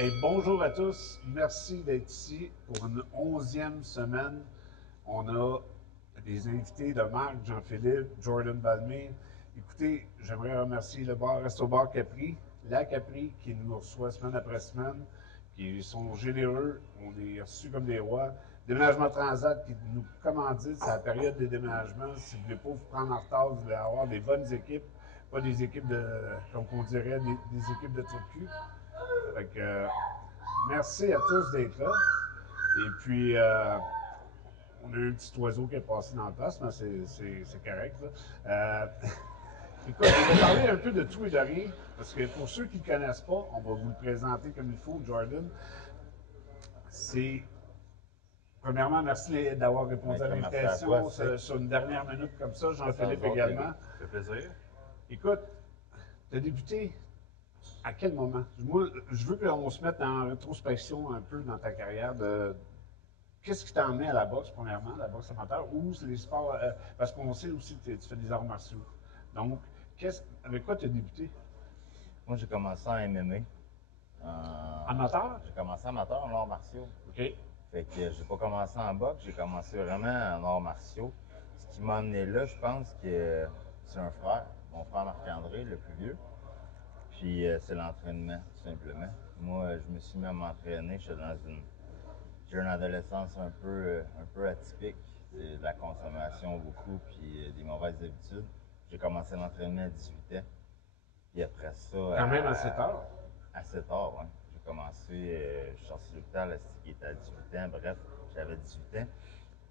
Hey, bonjour à tous. Merci d'être ici pour une 11e semaine. On a des invités de Marc, Jean-Philippe, Jordan Balmé. Écoutez, j'aimerais remercier le bar Resto Bar Capri, la Capri, qui nous reçoit semaine après semaine, qui sont généreux. On est reçus comme des rois. Déménagement Transat qui nous commandite, c'est la période des déménagements. Si vous ne voulez pas vous prendre en retard, vous voulez avoir des bonnes équipes, pas des équipes de, comme on dirait, des équipes de trucs cul. Fait que, merci à tous d'être là. Et puis, on a eu un petit oiseau qui est passé dans la place, mais c'est correct. Là. Écoute, on va parler un peu de tout et de rien, parce que pour ceux qui ne le connaissent pas, on va vous le présenter comme il faut, Jordan. C'est. Premièrement, merci d'avoir répondu à l'invitation sur une dernière minute comme ça, Jean-Philippe également. Ça fait plaisir. Écoute, tu as débuté à quel moment? Moi, je veux qu'on se mette en rétrospection un peu dans ta carrière. Qu'est-ce qui t'a emmené à la boxe, premièrement, la boxe amateur, ou c'est les sports, parce qu'on sait aussi que tu fais des arts martiaux. Donc, avec quoi tu as débuté? Moi, j'ai commencé en MMA. Amateur? J'ai commencé amateur en arts martiaux. OK. Fait que j'ai pas commencé en boxe, j'ai commencé vraiment en arts martiaux. Ce qui m'a amené là, je pense que c'est un frère, mon frère Marc-André, le plus vieux. Puis c'est l'entraînement, tout simplement. Moi, je me suis mis à m'entraîner. J'ai une adolescence un peu atypique. C'est de la consommation beaucoup, puis des mauvaises habitudes. J'ai commencé l'entraînement à 18 ans. Puis après ça. Quand même assez tard. Assez tard, oui. J'ai commencé, je suis sorti de l'hôpital, qui était à 18 ans. Bref, j'avais 18 ans.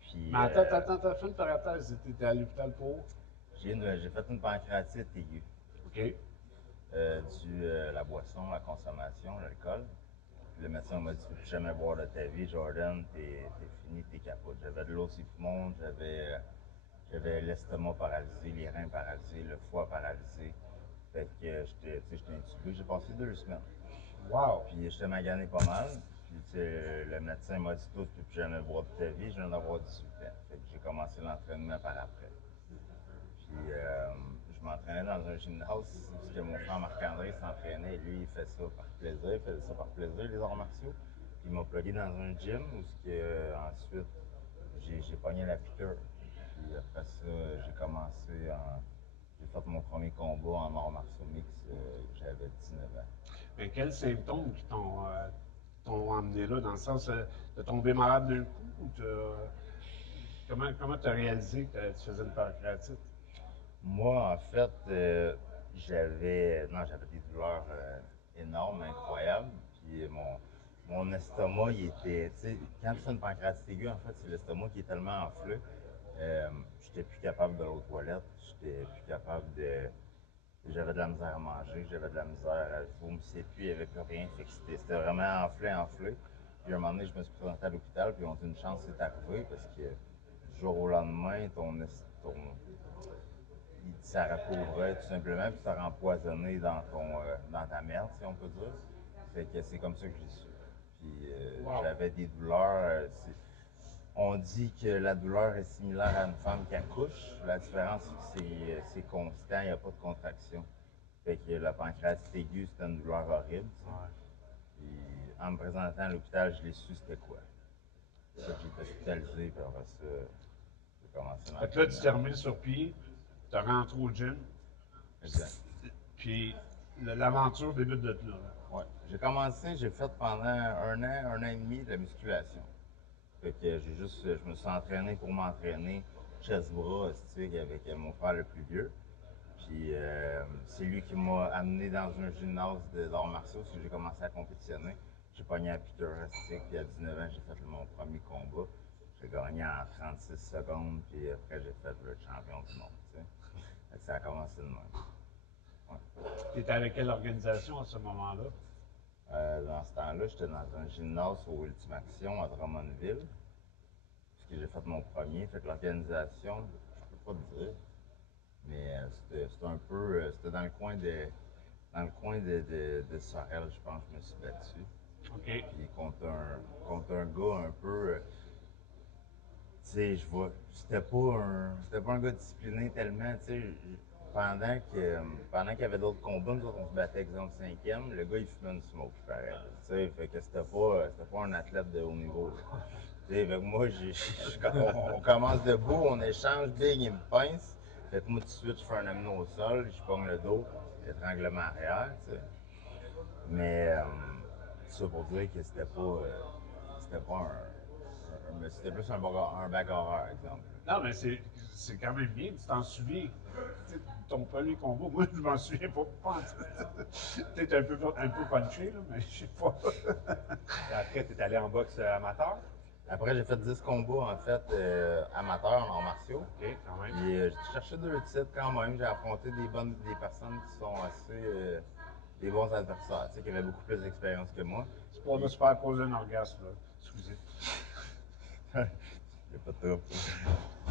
Puis. Mais attends, t'as fait une parenthèse. T'étais à l'hôpital pour? J'ai fait une pancréatite aiguë. OK. Dû à la boisson, la consommation, l'alcool. Puis le médecin m'a dit: tu ne peux plus jamais boire de ta vie, Jordan, t'es fini, t'es capote. J'avais de l'ocyclone, j'avais l'estomac paralysé, les reins paralysés, le foie paralysé. Fait que j'étais intubé. J'ai passé 2 semaines. Wow! Puis j'étais magané pas mal. Puis le médecin m'a dit: toi, tu peux plus jamais boire de ta vie. Je viens d'avoir 18 ans. Fait que j'ai commencé l'entraînement par après. Puis je m'entraînais dans un gymnase où mon frère Marc-André s'entraînait. Lui, il fait ça par plaisir, il faisait ça par plaisir, les arts martiaux. Puis il m'a plugué dans un gym où ensuite j'ai pogné la piqûre. Puis après ça, j'ai fait mon premier combat en arts martiaux mix, j'avais 19 ans. Mais quels symptômes qui t'ont emmené là, dans le sens de tomber malade d'un coup, ou comment tu as réalisé que tu faisais une pancréatite? Moi, en fait, j'avais des douleurs énormes, incroyables. Puis mon estomac, il était, tu sais, quand tu fais une pancréatite aiguë, en fait, c'est l'estomac qui est tellement enflé. J'étais plus capable d'aller aux toilettes, j'étais plus capable de. J'avais de la misère à manger, j'avais de la misère à. Je vomissais plus, il n'y avait plus rien. Fait que c'était vraiment enflé, enflé. Puis à un moment donné, je me suis présenté à l'hôpital, puis on dit: une chance, c'est arrivé, parce que du jour au lendemain, ça recouvrait tout simplement, puis ça a empoisonné dans ta merde, si on peut dire. Fait que c'est comme ça que j'ai su. Puis Wow. j'avais des douleurs. On dit que la douleur est similaire à une femme qui accouche. La différence, c'est que c'est constant, il n'y a pas de contraction. Fait que la pancréatite aiguë, c'était une douleur horrible. Puis en me présentant à l'hôpital, je l'ai su c'était quoi. Fait que j'ai été hospitalisé, puis après ça, j'ai commencé Fait que là, tu t'es l'entraînement. remis sur pied, tu rentré au gym, Exact. puis l'aventure débute de là. Ouais. J'ai fait pendant un an et demi de la musculation. Fait que je me suis entraîné pour m'entraîner, chest-bras, stick avec mon frère le plus vieux. Puis c'est lui qui m'a amené dans un gymnase d'arts martiaux parce que j'ai commencé à compétitionner. J'ai pogné à piqûre stick, puis à 19 ans, j'ai fait mon premier combat. J'ai gagné en 36 secondes, puis après, j'ai fait le champion du monde. Fait que ça a commencé de même. Ouais. Tu étais avec quelle organisation à ce moment-là? Dans ce temps-là, j'étais dans un gymnase au Ultime Action à Drummondville, puisque j'ai fait mon premier. Fait que l'organisation, je peux pas te dire, mais c'était un peu. C'était dans le coin de Sorel, je pense, que je me suis battu. OK. Puis contre un gars un peu. Tu sais, c'était pas un gars discipliné tellement, tu sais. pendant qu'il y avait d'autres combats, nous autres, on se battait, exemple, cinquième, le gars, il fumait une smoke, pareil. Tu sais, fait que c'était pas un athlète de haut niveau. Tu sais, fait que moi, on commence debout, on échange, big, il me pince. Fait que moi, tout de suite, je fais un amino au sol, je pogne le dos, étranglement arrière, tu sais. Mais, ça pour dire que c'était pas c'était plus un bagarreur, exemple. Non, mais c'est quand même bien, tu t'en souviens. Tu sais, ton premier combat, moi, je m'en souviens pas en tout. Peut-être un peu punché, là, mais je sais pas. Et après, tu es allé en boxe amateur. Après, j'ai fait 10 combats, en fait, amateurs en arts martiaux. OK, quand même. Puis, j'ai cherché 2 titres quand même. J'ai affronté des personnes qui sont assez. Des bons adversaires, tu sais, qui avaient beaucoup plus d'expérience que moi. C'est pour ne se faire causer un orgasme, là. Excusez. Il n'y a pas de trouble.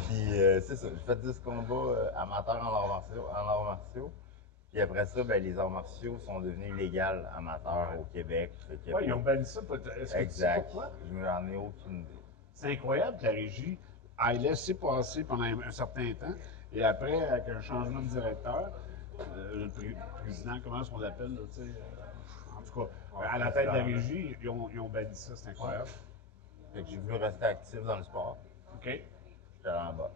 Puis, c'est ça, j'ai fait 10 combats amateurs en arts martiaux. Puis après ça, ben, les arts martiaux sont devenus légaux amateurs au Québec. Oui, ils ont banni ça. Est-ce que tu sais Exact. pourquoi? Je n'en ai aucune idée. C'est incroyable que la régie ait laissé passer pendant un certain temps. Et après, avec un changement de directeur, le président, comment est-ce qu'on l'appelle, là, tu sais, en tout cas, à la tête de la régie, ils ont banni ça. C'est incroyable. Fait que j'ai voulu rester actif dans le sport. OK? J'étais en boxe.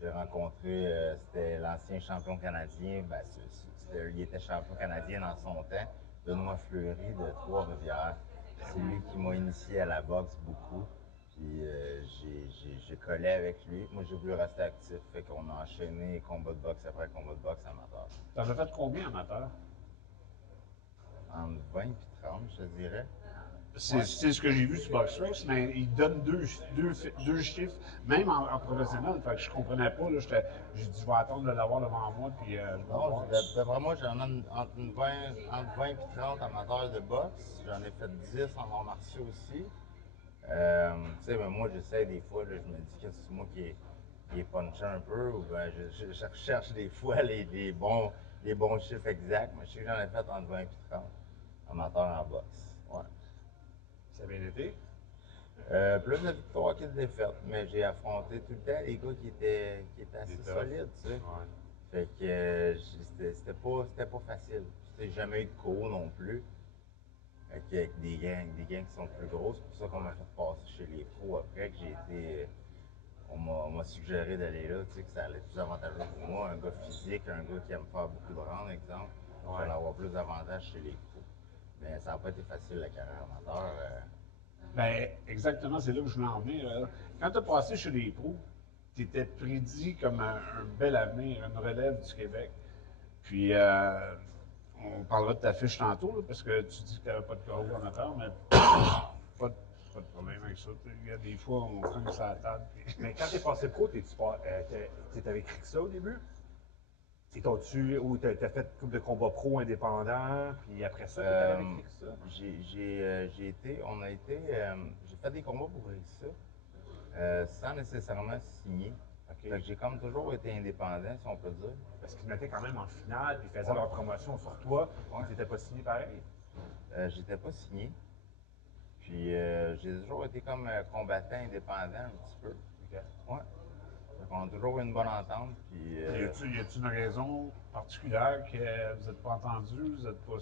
J'ai rencontré, c'était l'ancien champion canadien, ben, il était champion canadien dans son temps, Benoît Fleury de Trois-Rivières. C'est lui qui m'a initié à la boxe beaucoup. Puis j'ai collé avec lui. Moi, j'ai voulu rester actif, fait qu'on a enchaîné combat de boxe après combat de boxe amateur. T'en as fait combien amateur? Entre 20 et 30, je te dirais. C'est ce que j'ai vu sur BoxRec, mais ils donnent deux chiffres, même en professionnel. Fait que je comprenais pas. J'ai dit, je vais attendre de l'avoir devant moi, puis je vais Non, voir. d'après moi, j'en ai entre 20 et 30 amateurs de boxe. J'en ai fait 10 en arts martiaux aussi. Tu sais, mais moi, j'essaie des fois, là, je me dis que c'est moi qui est punché un peu, ou ben, je recherche des fois les bons chiffres exacts, mais je sais que j'en ai fait entre 20 et 30 amateurs en boxe. Ouais. Ça a bien été. Plus de victoires que de défaites, mais j'ai affronté tout le temps des gars qui étaient assez solides, tu sais. Ouais. Fait que c'était pas facile. J'ai jamais eu de co non plus. Fait qu'avec des gangs qui sont plus grosses, c'est pour ça qu'on m'a fait passer chez les pros après que j'ai été. On m'a suggéré d'aller là, tu sais, que ça allait être plus avantageux pour moi. Un gars physique, un gars qui aime faire beaucoup de rounds, exemple, j'allais avoir plus d'avantages chez les pros. Mais ça n'a pas été facile la carrière amateur. Ben, exactement, c'est là que je voulais en venir. Quand tu as passé chez les pros, tu étais prédit comme un bel avenir, une relève du Québec. Puis, on parlera de ta fiche tantôt, là, parce que tu dis que tu n'avais pas de carreau amateur, mais pas de problème avec ça. Il y a des fois, on cogne sur la table. Puis... Mais quand tu es passé pro, tu avais écrit ça au début? Ou tu as fait une couple de combats pro indépendants, puis après ça, tu avais écrit ça? J'ai fait des combats pour réussir sans nécessairement signer. OK. Fait que j'ai comme toujours été indépendant, si on peut dire. Parce qu'ils mettaient quand même en finale, puis ils faisaient Ouais. leur promotion sur toi, Ouais. tu n'étais pas signé pareil. J'étais pas signé. Puis j'ai toujours été comme combattant indépendant un petit peu. OK. Ouais. Fait qu'on a toujours eu une bonne entente. Puis, Y a-t-il une raison particulière que vous n'êtes pas entendu, vous n'êtes pas.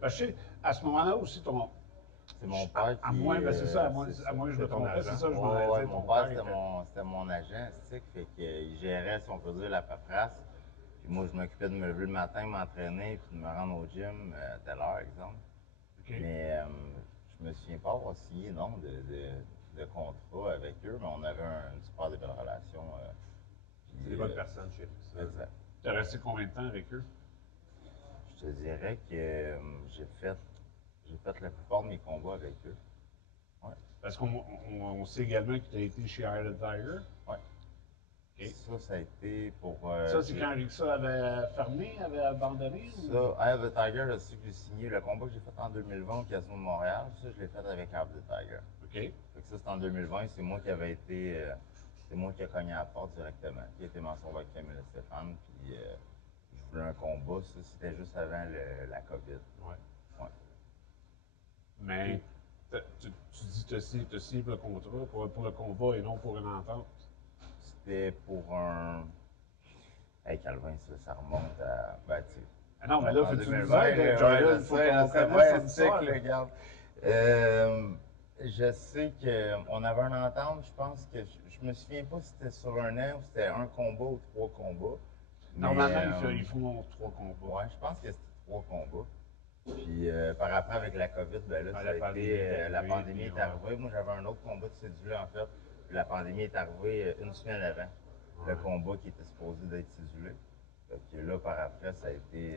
Ben, je sais, à ce moment-là aussi, c'est mon père à qui. moins, ben c'est ça, à moins que je me C'est ton trompais, agent. c'est ça, je m'en Ouais, allais ouais, dire. mon Ton père, il fait- c'était mon agent, stick, fait qu'il gérait, si on peut dire, la paperasse. Puis moi, je m'occupais de me lever le matin, m'entraîner, puis de me rendre au gym à telle heure, exemple. OK. Mais je me souviens pas avoir signé, non, de contrat avec eux, mais on avait une super belle relation. C'est des bonnes personnes chez nous. Exact. Tu as resté combien de temps avec eux? Je te dirais que j'ai fait la plupart de mes combats avec eux. Ouais. Parce qu'on sait également que tu as été chez Island Tiger. Ouais. OK. Ça a été pour. Ça, c'est quand Rixa avait fermé, avait abandonné? Ou... Ça, Eye of the Tiger, je sais que j'ai signé le combat que j'ai fait en 2020 au Casino de Montréal. Ça, je l'ai fait avec Eye of the Tiger. OK. Fait que ça, c'était en 2020. C'est moi qui avais été. C'est moi qui ai cogné à la porte directement. Qui a été mentionné avec Camille et Stéphane. Puis je voulais un combat. Ça, c'était juste avant la COVID. Ouais. Ouais. Mais tu dis que tu signé pour le contrat, pour le combat et non pour une entente. C'était pour un. Hey, Calvin, ça remonte à. Ben, tu sais. Ah non, mais là, En faut que tu nous 2020, aides, là, Jordan. ouais, je Faut sais, qu'on c'est connaisse bien son sick, histoire. le gars. Je sais qu'on avait une entente, je pense que. Je me souviens pas si c'était sur un an ou c'était un combat ou 3 combats. Mais, Normalement, ils font 3 combats. ouais, je pense que c'était 3 combats. Puis par après, avec la COVID, ben là, Ah, ça la a pandémie été, est la arrivée, pandémie puis est ouais. arrivée. Moi, j'avais un autre combat de cédulé, en fait. Puis la pandémie est arrivée une semaine avant le combat qui était supposé d'être cédulé. Fait que là, par après, ça a été.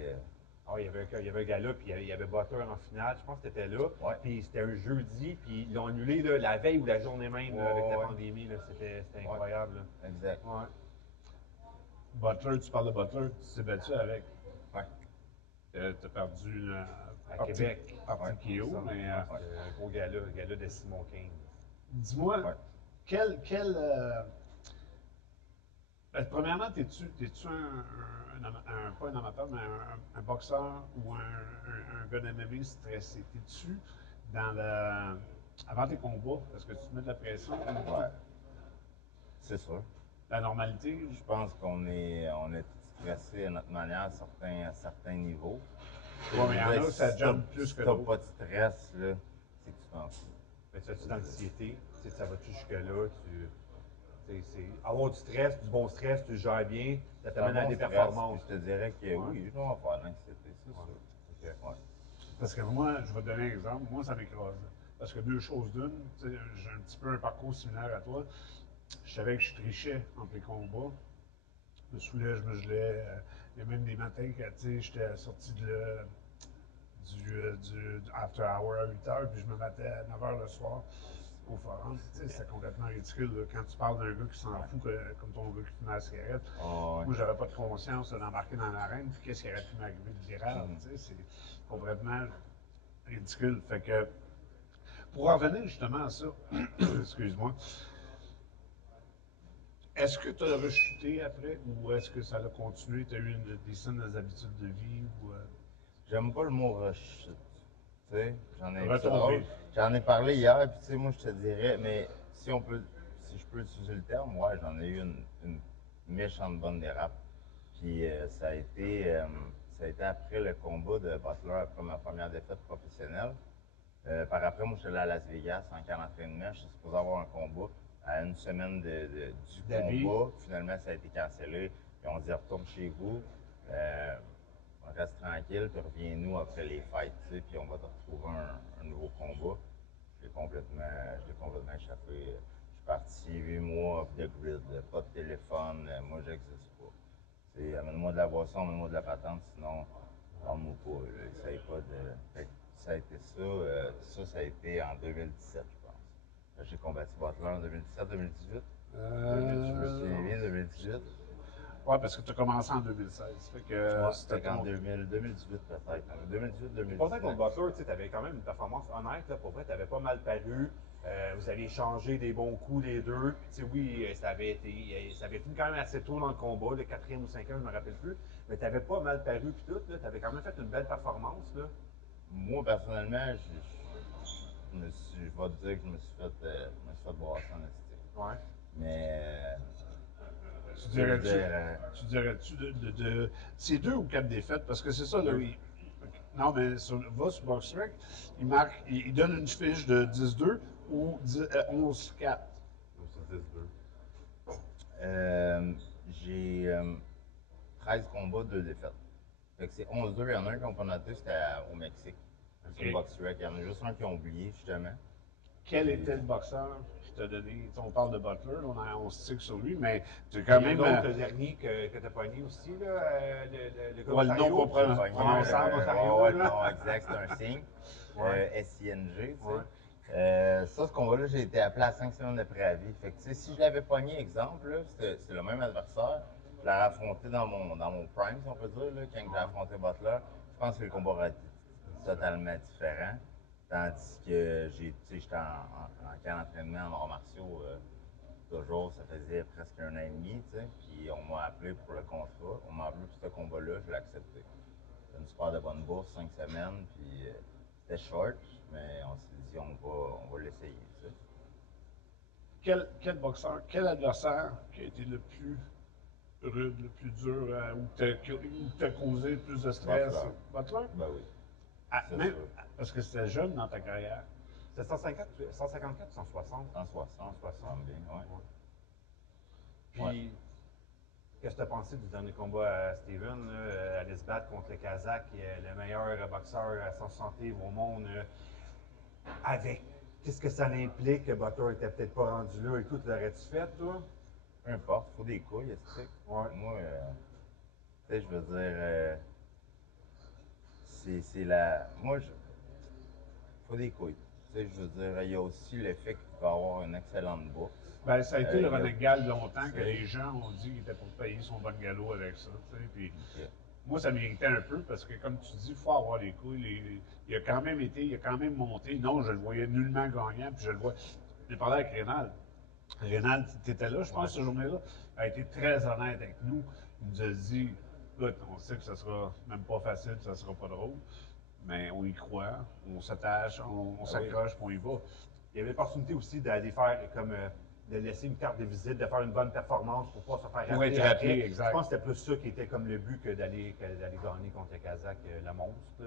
Ah, il y avait un gars là, puis il y avait Butler en finale, je pense que c'était là. Ouais. Puis c'était un jeudi, puis ils l'ont annulé là, la veille ou la journée même là, avec la Ouais. pandémie. C'était incroyable. Là. Exact. Ouais. Butler, tu parles de Butler, tu t'es battu avec. Ouais. T'as perdu À Québec. partie KO, Ça, mais c'était un gros gars-là, le gars-là de Simon King. dis-moi, Ouais. quel premièrement, t'es-tu pas un amateur, mais un boxeur ou un gars d'MMA stressé? T'es-tu dans le. Avant tes combats, est-ce que tu te mets de la pression ou Ouais. C'est sûr. la normalité? Je pense on est tous stressés à notre manière à certains niveaux. Ouais, mais il y en a que ça Si jump t'as- plus si que t'as d'autres. pas de stress, là, c'est que tu t'en fous. Mais tu as-tu d'anxiété? Tu sais, ça va-tu jusque-là? Avoir du stress, du bon stress, tu le gères bien, ça t'amène à Bon des stress, performances. puis je te dirais que oui, je dois en faire de l'anxiété, c'est sûr. Ok. Ouais. Parce que moi, je vais te donner un exemple. Moi, ça m'écrasait. Parce que deux choses d'une, tu sais, j'ai un petit peu un parcours similaire à toi. Je savais que je trichais entre les combats. Je me saoulais, je me gelais. Il y a même des matins que, tu sais, j'étais sorti du after hour à 8 h, puis je me battais à 9 h le soir au forum. Tu sais, c'était complètement ridicule. Là. Quand tu parles d'un gars qui s'en fout, comme ton gars qui fume la cigarette, Oh, ouais. moi, j'avais pas de conscience d'embarquer dans l'arène, puis qu'est-ce qui aurait pu m'arriver de viral. Tu sais, c'est complètement ridicule. Fait que, pour en revenir justement à ça, excuse-moi, est-ce que tu as rechuté après ou est-ce que ça a continué? Tu as eu des saines habitudes de vie ou. J'aime pas le mot rechute. Tu sais, Retomber. J'en ai parlé hier, puis tu sais, moi, je te dirais, mais si je peux utiliser le terme, ouais, j'en ai eu une méchante bonne dérape. Puis ça a été après le combat de Butler, après ma première défaite professionnelle. Par après, moi, je suis allé à Las Vegas en camp d'entraînement. Je suis supposé avoir un combat à une semaine du D'avis. combat. Finalement, ça a été cancellé. Puis on dit retourne chez vous. On reste tranquille, puis reviens-nous après les fêtes, tu sais, puis on va te retrouver un nouveau combat. Je l'ai complètement échappé. Je suis parti 8 mois off the grid, pas de téléphone, moi j'existe pas. Tu sais, amène-moi de la boisson, amène-moi de la patente, sinon, parle-moi pas. Là. Essaye pas de. Fait que ça a été ça. Ça a été en 2017, je pense. J'ai combattu Butler en 2017-2018. Je me souviens bien, 2018. Ouais, parce que tu as commencé en 2016. Fait que Ouais, c'était c'était en ton. 2018 peut-être. 2018-2019. Pourtant, contre Butler, tu avais quand même une performance honnête. Là, pour vrai, tu n'avais pas mal paru. Vous aviez échangé des bons coups, les deux. Puis, oui, ça avait fini quand même assez tôt dans le combat, le 4e ou 5e, je ne me rappelle plus. Mais tu n'avais pas mal paru, puis tout. Tu avais quand même fait une belle performance. Là. Moi, personnellement, je vais te dire que je me suis fait brasser en estime. Ouais. Mais. Tu dirais-tu c'est 2 ou 4 défaites? Parce que c'est ça, là, oui. Non, mais va sur BoxRec, il donne une fiche de 10-2 ou 11-4. C'est 10-2. J'ai 13 combats, 2 défaites. Fait que c'est 11-2. Il y en a un qui n'ont pas noté, c'était au Mexique. Sur BoxRec. Il y en a juste un qui ont oublié, justement. Quel était le boxeur qui t'a donné? On parle de Butler, on se tique sur lui, mais tu as quand même. L'autre dernier que tu as pogné aussi, là, le gars Ouais, le nom pas prononçable, Ontario. Ouais, le nom exact, c'est un signe. SING, tu sais. Ouais. Ça, ce combat-là, j'ai été appelé à 5 semaines de préavis. Fait que, tu sais, si je l'avais pogné, exemple, là, c'est le même adversaire, je l'aurais affronté dans mon prime, si on peut dire, là, quand j'ai affronté Butler, je pense que le combat aurait été totalement différent. Tandis que j'étais en camp d'entraînement en arts martiaux toujours, ça faisait presque 1 an et demi, tu sais. Puis on m'a appelé pour le contrat, on m'a appelé pour ce combat-là, je l'ai accepté. C'était une super de bonne bourse, 5 semaines, puis c'était short, mais on s'est dit on va l'essayer, tu sais. Quel boxeur, quel adversaire qui a été le plus rude, le plus dur, ou qui t'a causé plus de stress? Butler? Ben oui, c'est Même, sûr. parce que c'était jeune dans ta carrière. C'était 154 ou 160? 160. 160. Bien, ouais. Puis, Ouais. qu'est-ce que tu as pensé du dernier combat à Steven, là, aller se battre contre le Kazakh, le meilleur boxeur à 160 livres au monde, avec qu'est-ce que ça implique que Butler était peut-être pas rendu là et tout, l'aurais-tu fait, toi? Peu importe, il faut des couilles, est-ce que Ouais. moi, tu sais, je veux dire, c'est la. Moi, faut des couilles. Tu sais, je veux dire, il y a aussi le fait qu'il va avoir une excellente bourse. Ben, ça a été le il y a- Renégal longtemps que c'est- les gens ont dit qu'il était pour payer son bon galop avec ça. Tu sais, puis Ok. moi, ça m'irritait un peu parce que, comme tu dis, il faut avoir les couilles. Il a quand même été, il a quand même monté. Non, je le voyais nullement gagnant, puis je le vois. J'ai parlé avec Rénal. Rénal, tu étais là, je pense, cette journée-là. Il a été très honnête avec nous. Il nous a dit, écoute, on sait que ça sera même pas facile, ça sera pas drôle, mais on y croit, on s'attache, on s'accroche, puis on y va. Il y avait l'opportunité aussi d'aller faire comme de laisser une carte de visite, de faire une bonne performance pour pas se faire Pour rappeler être rappelé, après. exact. Je pense que c'était plus ça qui était comme le but que d'aller gagner contre le Kazakh, le monstre, là.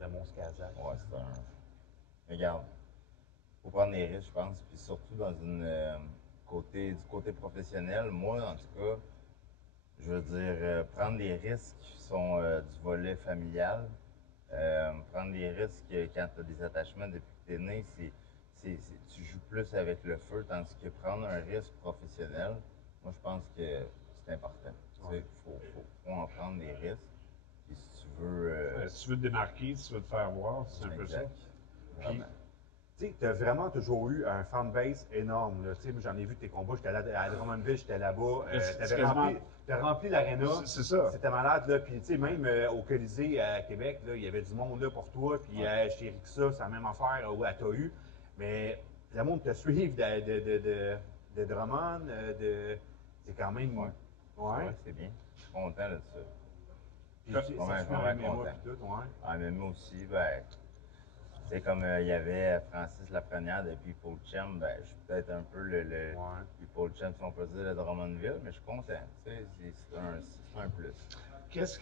Le monstre Kazakh. Ouais, c'est un. Regarde, faut prendre des risques, je pense, puis surtout dans du côté professionnel. Moi, en tout cas, je veux dire, prendre des risques qui sont du volet familial. Prendre des risques quand tu as des attachements depuis que tu es né, tu joues plus avec le feu, tandis que prendre un risque professionnel, moi je pense que c'est important. Il faut en prendre des risques. Puis si tu veux. Si tu veux te démarquer, si tu veux te faire voir, c'est un peu ça. Exact. Puis, Vraiment. tu sais, tu as vraiment toujours eu un fanbase énorme. Là. Tu sais, moi, j'en ai vu tes combats. J'étais à Drummondville, j'étais là-bas. T'as rempli l'aréna. C'est ça. C'était malade. Là. Puis, tu sais, même au Colisée à Québec, là, il y avait du monde là pour toi. Puis, chez Rixa, c'est la même affaire à Tahu. Mais le monde te suive de Drummond. C'est quand même. Ouais. Ouais. Ouais, c'est bien. Je suis content de ça. Puis, Ouais, tu sais, vraiment, ça se fait en vraiment MMA content. puis tout. Ouais. En même aussi, ben, c'est comme il y avait Francis Lafrenière depuis Paul Chem, ben, je suis peut-être un peu le puis Paul Chem, si on peut dire, de Drummondville, mais je suis content. Tu sais, c'est un plus. Qu'est-ce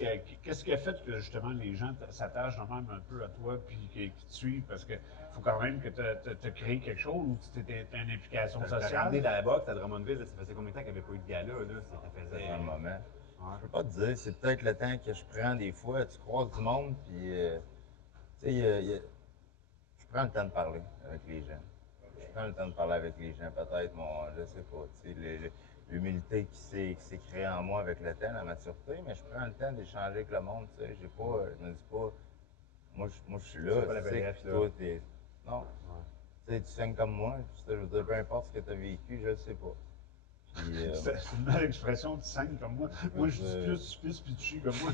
qui a fait que justement les gens s'attachent quand même un peu à toi puis qui te suivent? Parce qu'il faut quand même que tu as créé quelque chose ou tu t'es une implication T'as ramené sociale. la boxe à Drummondville, là, ça faisait combien de temps qu'il n'y avait pas eu de gala? Là? Ça faisait Un moment. Ouais. Je peux pas te dire, c'est peut-être le temps que je prends des fois, tu croises du monde, puis tu sais, je prends le temps de parler avec les gens. Je prends le temps de parler avec les gens, peut-être, je sais pas, tu sais, l'humilité qui s'est créée en moi avec le temps, la maturité, mais je prends le temps d'échanger avec le monde, tu sais, je me dis pas, moi je suis là, C'est pas la tu sais, vedette, puis là. toi, t'es, non, tu sais, tu saignes comme moi, tu sais, je veux dire, peu importe ce que tu as vécu, je le sais pas. Puis, C'est une belle expression, tu saignes comme moi. Moi, je dis plus tu pisses puis tu chies comme moi.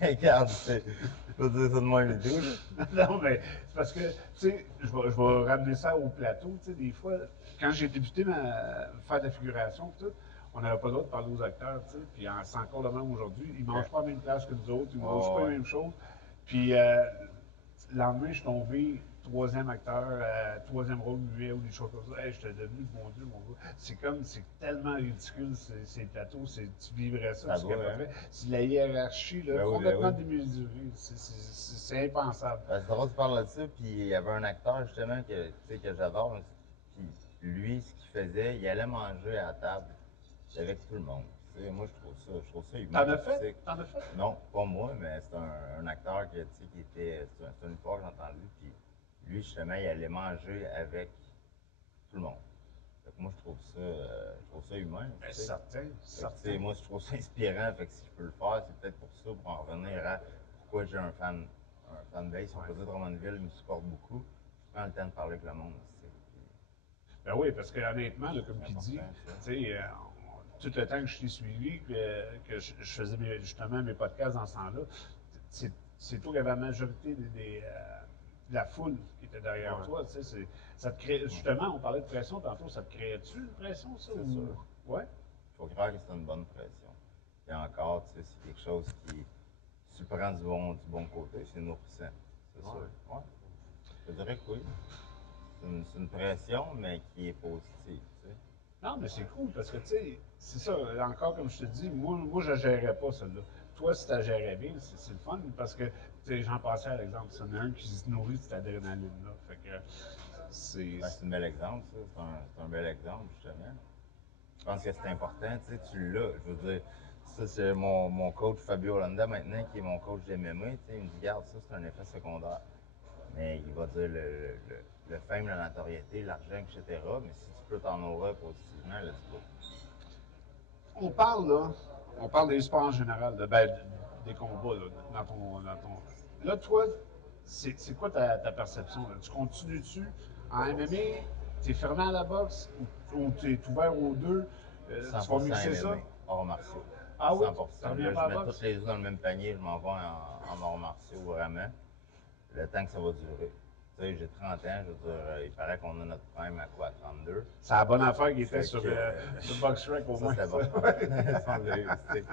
regarde, je peux dire ça de moi et tout, là. Non, mais c'est parce que, tu sais, je vais ramener ça au plateau. Tu sais, des fois, quand j'ai débuté faire de la figuration, tout, on n'avait pas le droit de parler aux acteurs, tu sais. Puis c'est encore le même aujourd'hui. Ils ne mangent pas à la même place que nous autres, ils ne mangent pas la même chose. Puis le lendemain, je suis tombé troisième acteur, troisième rôle muet ou des choses comme ça. Hey, j'étais devenu, mon Dieu, mon gars. C'est tellement ridicule, ces plateaux. Tu vivrais ça, Ça tu doit, capoterais. C'est de la hiérarchie, là, Ben oui, complètement ben oui. démesurée. C'est impensable. Ben, c'est drôle de parler de ça, puis il y avait un acteur justement que, tu sais, que j'adore, puis lui, ce qu'il faisait, il allait manger à table avec tout le monde. Tu sais, moi, je trouve ça humain. T'en as tu sais. fait? T'en as fait? Non, pas moi, mais c'est un acteur qui, tu sais, qui était, c'est une fois que j'ai entendu, puis lui, justement, il allait manger avec tout le monde. Fait que moi, je trouve ça humain. Ben, tu sais. certain, Fait que, tu sais, certain. moi, je trouve ça inspirant. Fait que si je peux le faire, c'est peut-être pour ça, pour en revenir à pourquoi j'ai un fanbase. On peut dire Drummondville, il me supporte beaucoup. Je prends le temps de parler avec le monde. Tu sais. Ben oui, parce que honnêtement, là, comme C'est tu dis, important, ça. tu sais, tout le temps que je t'ai suivi, que je faisais justement mes podcasts dans ce temps-là, c'est toi qui avais la majorité de la foule qui était derrière Ouais. toi. Tu sais, ça te crée, justement, on parlait de pression tantôt, ça te créait-tu une pression, ça? C'est ou- sûr. Ouais. Il faut croire que c'est une bonne pression. Et encore, tu sais, c'est quelque chose qui, si tu le prends du bon côté, c'est nourrissant. C'est sûr. Ouais. Je dirais que oui. C'est une pression, mais qui est positive. Tu sais. Non, mais c'est cool parce que, tu sais, c'est ça, encore comme je te dis, moi je ne gérerais pas celle-là. Toi, si tu la gérais bien, c'est le fun parce que, tu sais, j'en passais à l'exemple, c'en est un qui se nourrit de cette adrénaline-là. Fait que c'est. Ben, c'est un bel exemple, ça. C'est un bel exemple, justement. Je pense que c'est important, tu sais, tu l'as. Je veux dire, ça, c'est mon coach Fabio Hollanda maintenant, qui est mon coach d'MMA. Tu sais, il me dit, regarde, ça, c'est un effet secondaire. Mais il va dire le fame, la notoriété, l'argent, etc. Mais si tu peux t'en nourrir positivement, let's go. On parle, là, on parle des sports en général, des combats, là, Là, toi, c'est quoi ta perception, là? Tu continues dessus? En MMA, t'es fermé à la boxe ou t'es ouvert aux deux? Tu vas 100% mixer ça? MMA, arts martiaux. Ah oui? 100%. Tu reviens Là, pas je à mets la toutes boxe? les œufs dans le même panier, je m'en vais en arts martiaux, vraiment. Le temps que ça va durer. Tu sais, j'ai 30 ans, je veux dire, il paraît qu'on a notre prime à quoi, 32. C'est la bonne affaire qui était Fait sur, que, sur BoxRec au ça, moins. c'était bon. Ça, on l'a eu, tu sais.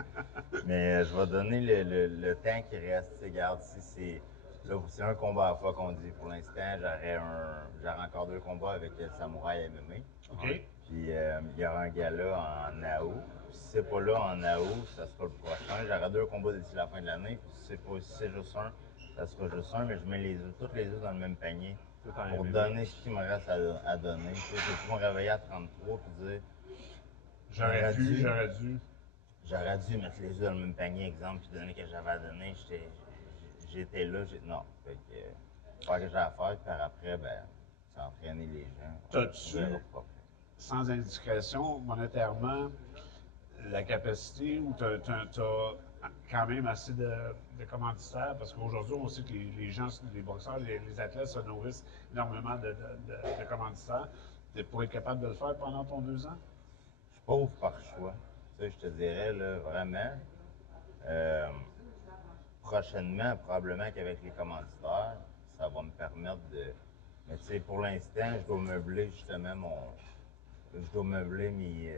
Mais je vais donner le temps qui reste. Tu sais, regarde, si c'est. Là, c'est un combat à la fois qu'on dit. Pour l'instant, j'aurai encore 2 combats avec Samouraï MMA. OK. Puis il y aura un gala en août. Puis si c'est pas là en août, ça sera le prochain. J'aurai 2 combats d'ici la fin de l'année. Puis si c'est juste un, ça sera juste un. Mais je mets toutes les œufs dans le même panier Tout en pour MMA. donner ce qui me reste à donner. Tu sais, je vais pas me réveiller à 33 puis dire J'aurais dû. j'aurais dû mettre les œufs dans le même panier, exemple, puis donner ce que j'avais à donner. J'étais là, non. Fait que faire ce que j'ai à faire, puis par après, ben, c'est entraîner les gens. T'as-tu, On verra pas. sans indiscrétion, monétairement, la capacité ou tu as quand même assez de commanditaires? Parce qu'aujourd'hui, on sait que les gens, les boxeurs, les athlètes se nourrissent énormément de commanditaires. Pour être capable de le faire pendant ton 2 ans? Je suis pauvre par choix. Tu sais, je te dirais, là, vraiment. euh, Prochainement, probablement qu'avec les commanditaires, ça va me permettre de. Mais tu sais, pour l'instant, je dois meubler justement Je dois meubler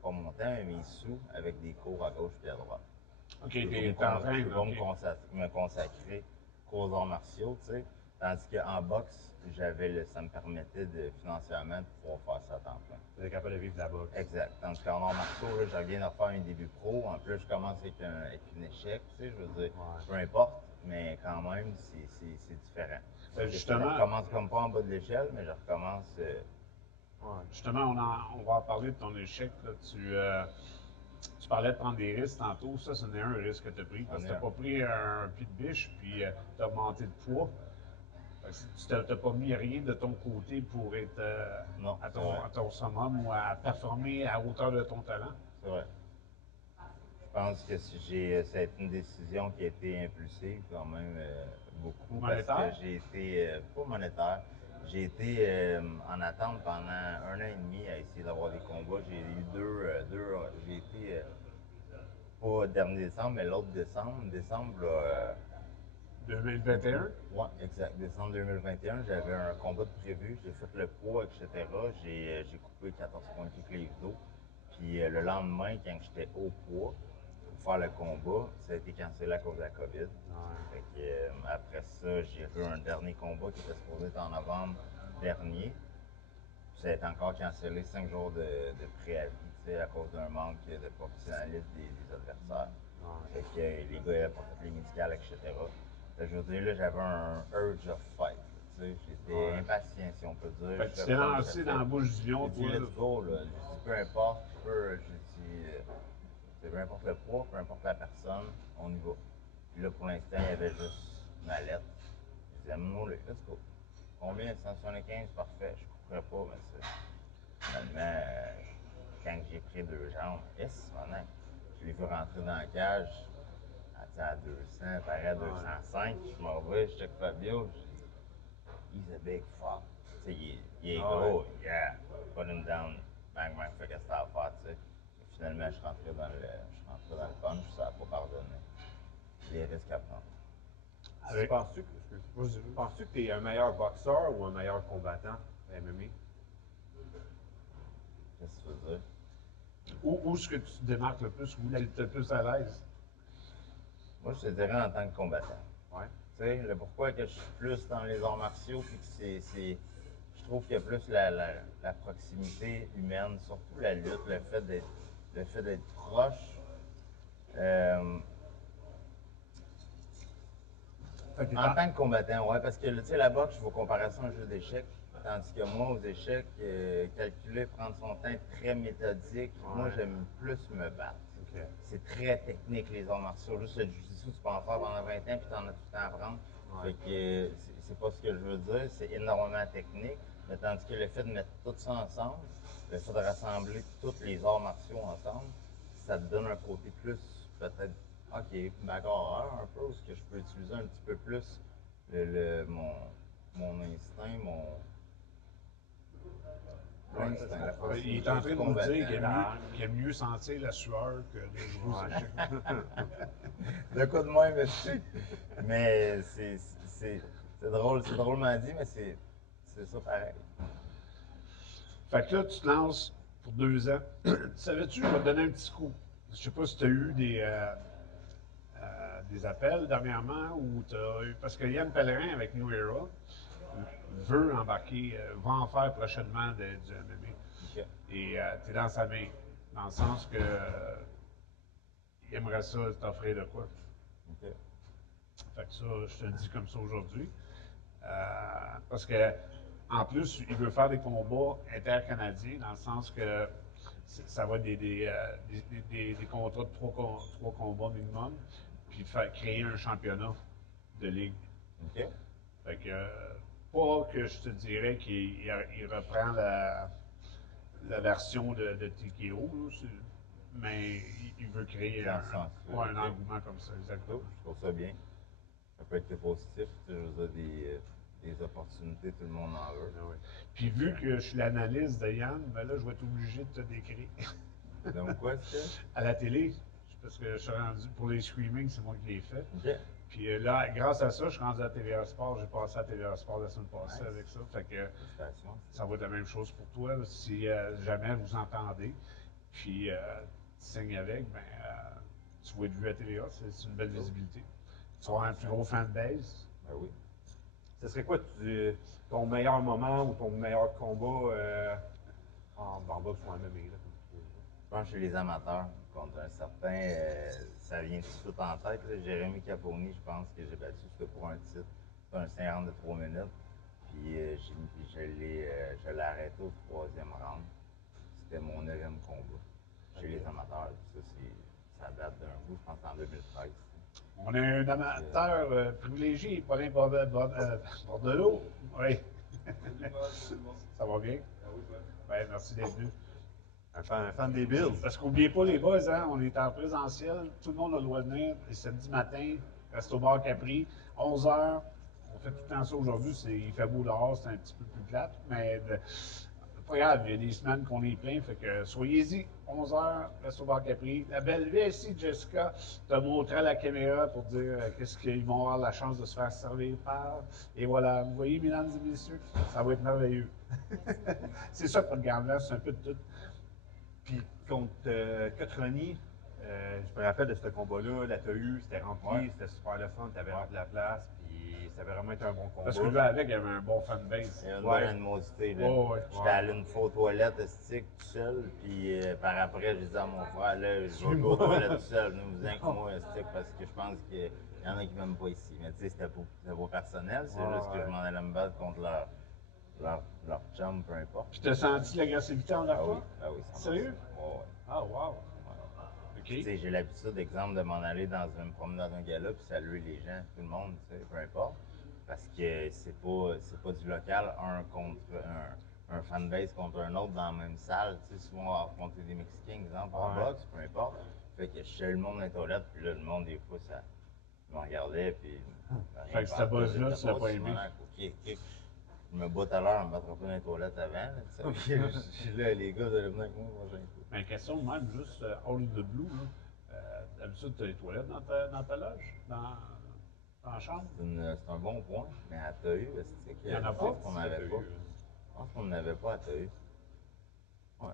pas mon temps, mais mes sous avec des cours à gauche et à droite. OK, Je t'es peux pas en train, je peux pas OK. me consacrer qu'aux arts martiaux, tu sais. Tandis qu'en boxe, ça me permettait financièrement de pouvoir faire ça à temps plein. Vous êtes capable de vivre de la boxe. Exact. Tandis qu'en arts martiaux, là, je viens de refaire un début pro. En plus, je commence avec un échec, tu sais, je veux dire, Ouais. peu importe, mais quand même, c'est différent. Je Justement, recommence comme pas en bas de l'échelle, mais je recommence. ouais, justement, on va en parler de ton échec. Là. Tu parlais de prendre des risques tantôt. Ça, c'en est un risque que tu as pris. Parce que tu n'as pas pris un pied de biche, puis tu as augmenté de poids. Fait que tu n'as pas mis rien de ton côté pour être Non, à ton summum ou à performer à hauteur de ton talent. c'est vrai. Je pense que ça a été une décision qui a été impulsive quand même beaucoup. Monétaire? Parce que j'ai été, pas monétaire, j'ai été en attente pendant 1 an et demi à essayer d'avoir des combats. J'ai eu j'ai été, pas dernier décembre, mais l'autre décembre. Décembre, là, 2021? ouais, exact. Décembre 2021, j'avais un combat de prévu. J'ai fait le poids, etc. J'ai coupé 14,5 livres d'eau. Puis le lendemain, quand j'étais au poids, pour faire le combat, ça a été cancellé à cause de la COVID. Fait que, après ça, j'ai eu un dernier combat qui était supposé être en novembre dernier. Puis ça a été encore cancellé 5 jours de préavis, tu sais, à cause d'un manque de professionnalisme des adversaires. Fait que les gars n'avaient pas fait les médicales, etc. Fait que je veux dire, là, j'avais un urge of fight. Tu sais, j'étais impatient, si on peut dire. Fait que tu t'es lancé dans la bouche du lion, J'ai dit, toi. let's go, là. J'ai dit, peu importe, peu importe le poids, peu importe la personne, on y va. Puis là, pour l'instant, il y avait juste ma lettre. Je disais, amène-moi-le, let's go. Combien? 175, parfait. Je ne couperais pas, mais c'est. Finalement, quand j'ai pris 2 jambes, maintenant, je l'ai vu rentrer dans la cage à 200, pareil à 205. Je m'en vais, je check Fabio, je dis, he's a big fuck. Tu sais, il est gros, yeah. Put him down, bang, bang, fait qu'est-ce que t'as à faire, tu sais. Et finalement, je suis rentré dans le punch, ça n'a pas pardonné. Les risques à prendre. Penses-tu que tu es un meilleur boxeur ou un meilleur combattant à MMA? Qu'est-ce que tu veux dire? Où est-ce que tu te démarques le plus? Où tu es le plus à l'aise? Moi, je te dirais en tant que combattant. Ouais. Tu sais, le pourquoi que je suis plus dans les arts martiaux, puis que je trouve qu'il y a plus la proximité humaine, surtout la lutte, le fait d'être proche. Fait que En tant que combattant, ouais, parce que tu sais, la boxe, je vais comparer ça à un jeu d'échecs. Tandis que moi, aux échecs, calculer, prendre son temps, être très méthodique, moi, j'aime plus me battre. Ok. C'est très technique, les arts martiaux. Juste le jiu-jitsu, tu peux en faire pendant 20 ans, puis tu en as tout le temps à apprendre. Ouais. Fait que c'est pas ce que je veux dire, c'est énormément technique. Mais tandis que le fait de mettre tout ça ensemble, le fait de rassembler tous les arts martiaux ensemble, ça te donne un côté plus, peut-être, OK, bagarreur un peu, où ce que je peux utiliser un petit peu plus mon instinct, l'instinct. il est en train de nous dire qu'il aime mieux sentir la sueur que de jouer aux échecs. Le coup de main, mais c'est drôle, c'est drôlement dit, mais c'est ça pareil. Fait que là, tu te lances pour 2 ans. Savais-tu, je vais te donner un petit coup. Je sais pas si tu as eu des appels dernièrement ou tu as eu. Parce que Yann Pellerin avec New Era veut embarquer, va en faire prochainement du MMA. OK. Et tu es dans sa main. Dans le sens que il aimerait ça t'offrir de quoi. OK. Fait que ça, je te le dis comme ça aujourd'hui. Parce que en plus, il veut faire des combats intercanadiens, dans le sens que ça va être des contrats de 3 combats minimum, puis créer un championnat de ligue. OK. Fait que, pas que je te dirais qu'il reprend la version de TKO, là, mais il veut créer Dans ce sens, un ok. engouement comme ça, exactement. Je trouve ça bien. Ça peut être positif. Tu sais, je veux dire, des opportunités, tout le monde en veut. Ah oui. Puis vu que je suis l'analyste de Yann, ben là, je vais être obligé de te décrire. Donc, quoi, est-ce À la télé, parce que je suis rendu pour les streamings, c'est moi qui l'ai fait. que? OK. Puis là, grâce à ça, je suis rendu à TVA Sport. J'ai passé à TVA Sport la semaine passée Nice. avec ça. Fait que Félicitations. ça va être la même chose pour toi. Là, si jamais vous entendez, puis tu signes avec, ben, tu vas être vu à TVA. C'est une belle visibilité. Tu vas avoir un plus gros fanbase. Ben oui. Ce serait quoi ton meilleur moment ou ton meilleur combat en boxe ou en MMA? Là, comme tu veux? Je pense que chez les amateurs, contre un certain, ça vient tout de suite en tête. Là, Jérémy Caponi, je pense que j'ai battu, c'était pour un titre. C'était un 50 de 3 minutes. Puis je l'ai arrêté au 3e round. C'était mon 9e combat chez les amateurs. Puis ça date d'un bout, je pense en 2013. On a un amateur privilégié, Paulin Bordelot. Oui. Ça va bien? Oui, merci d'être venu. Un fan des Bills. Parce qu'oubliez pas les boys, hein, on est en présentiel, tout le monde a le droit de venir. Et samedi matin, reste au bar Capri, 11h. On fait tout le temps ça aujourd'hui, il fait beau dehors, c'est un petit peu plus plate, mais pas grave, il y a des semaines qu'on est plein, fait que soyez-y, 11h, reste au bar Capri. La belle ici, Jessica, te montré à la caméra pour dire qu'est-ce qu'ils vont avoir la chance de se faire servir par. Et voilà, vous voyez, mesdames et messieurs, ça va être merveilleux. C'est ça, pas de garde c'est un peu de tout. Puis contre Cotroni, je me rappelle de ce combat-là, la TAU, c'était rempli, Ouais. c'était super le fun, t'avais de la place, puis ça avait vraiment été un bon combat. Parce que là, avec, il y avait un bon fanbase. Il y a une Ouais. bonne animosité. Là. Ouais, ouais. J'étais allé une fois aux toilettes, stick, tout seul. Puis par après, j'ai dit à mon frère, là, je vais aux toilettes tout seul. Ne vous inquiétez moi, stick, parce que je pense qu'il y en a qui m'aiment pas ici. Mais tu sais, c'était pas personnel. C'est Ouais, juste que ouais. je m'en allais me battre contre leur chum, peu importe. Puis t'as senti l'agressivité envers Ah oui, toi? ah oui, 100%. Sérieux? Ouais. Ah, wow. OK. Tu sais, j'ai l'habitude, exemple, de m'en aller me promener dans un gala puis saluer les gens, tout le monde, tu sais, peu importe. Parce que c'est pas du local, un fanbase contre un autre dans la même salle. Tu sais, souvent on va affronter des Mexicains, exemple, en Ouais. boxe, peu importe. Fait que je salue le monde dans les toilettes, puis là, le monde, des fois, ça me regardait, puis. Fait que ce buzz-là, tu l'as pas aimé. Ok. Je me bats tout à l'heure, je me battrai pas dans les toilettes avant. Là, tu sais. Je suis là, les gars, vous allez venir avec moi, moi j'ai un coup. Mais question même, juste out of the blue, là. D'habitude, tu as les toilettes dans ta loge, dans la chambre. C'est un bon point, mais à TAU, c'est Il y en a je pas? pense qu'on n'avait pas. Je pense qu'on n'avait pas à TAU. Ouais.